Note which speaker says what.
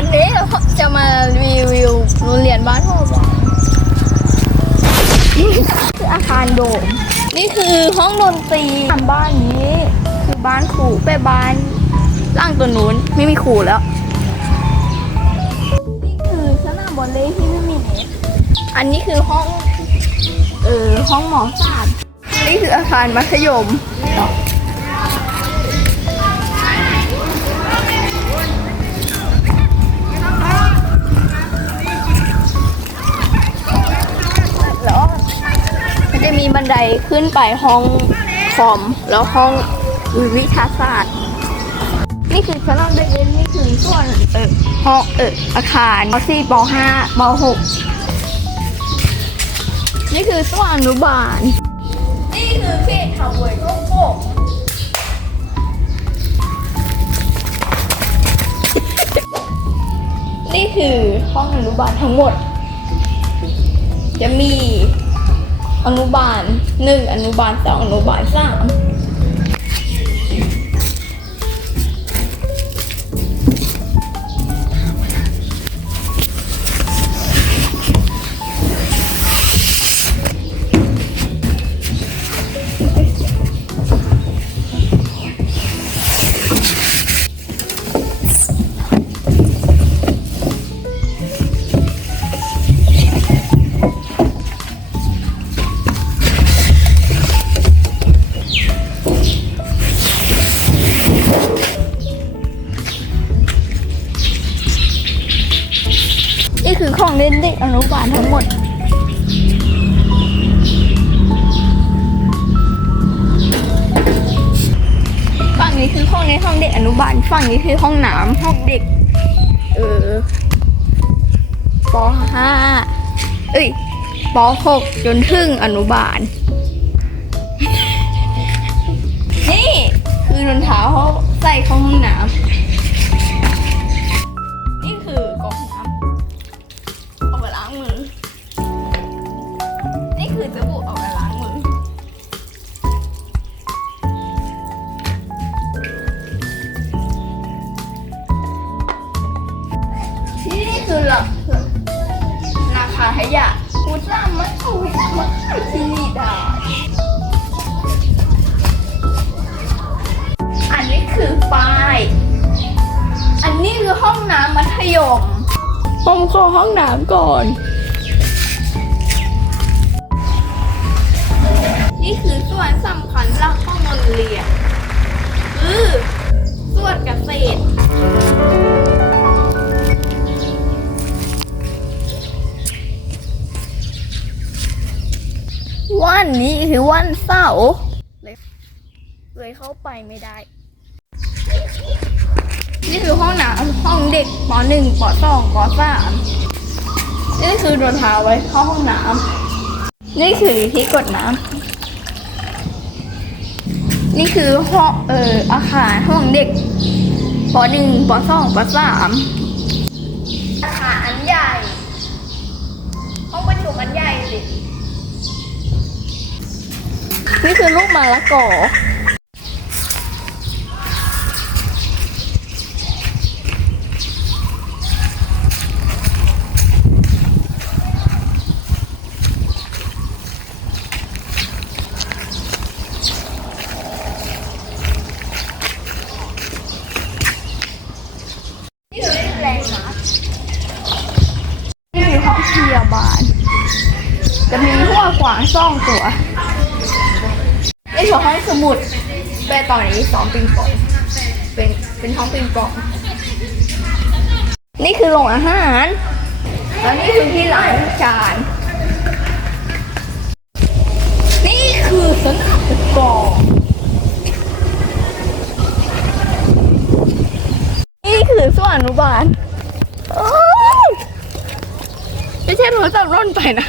Speaker 1: วันนี้เราจะมารีวิวโรงเรียนบ้านพ่อบางนี่คืออาคารโดม นี่คือห้องดนตรีบ้านนี้ คือบ้านครูไปบ้านล่างตัวนู้นไม่มีครูแล้ว นี่คือสนามบอลเล่ที่ไม่มีเน็ตอันนี้คือห้อง เออห้องหมอศาสตร์นี่คืออาคารมัธยม มันจะมีบันไดขึ้นไปห้องคอมแล้วห้องวิทยาศาสตร์ นี่คือชั้นเราเรียนนี่คือส่วนเออห้องเอออาคารป .4 ป .5 ป .6 นี่คือส่วนอนุบาล นี่คือเขตเขาเวยโลกโกกนี่คือห้องอนุบาลทั้งหมด จะมีอนุบาลหนึ่งอนุบาลสองอนุบาลสาม เล่นเด็กอนุบาลทั้งหมดฝั่งนี้คือห้องในห้องเด็กอนุบาลฝั่งนี้คือห้องน้ำห้องเด็ก เออปห้าเอ้ยปหกจนถึงอนุบาล นี่ คือนนเท้าเขาใส่เข้าห้องน้ำ ราคาขยะกูสามารถเอามาขายที่นี่ได้อันนี้คือป้าย อันนี้คือห้องน้ำมัธยมผมขอห้องน้ำก่อน นี่คือส่วนสำคัญ วันนี้คือวันเสาร์เลยเลยเข้าไปไม่ได้ นี่คือห้องน้ำห้องเด็กป .1 ป .2 ป .3 นี่คือรองเท้าไว้เข้าห้องน้ำนี่คือที่กดน้ำนี่คือห้องเอ่ออาคารห้องเด็กป .1 ป .2 ป .3 อาคารอันใหญ่ ห้องประชุมอันใหญ่สิ นี่คือลูกมะละกอนี่คือเล่นแรงนะนี่คือห้องพยาบาลจะมีหัวกวางซ่องตัว นี่คือห้องสมุดแต่ตอนนี้สองปิงปองเป็นเป็นห้องปิงปอง นี่คือโรงอาหารแล้วนี่คือที่ร้านจานนี่คือสนามฟุตบอลนี่คือสวนอนุบาลโอ้ยไม่ใช่โทรศัพท์ร่นไปนะ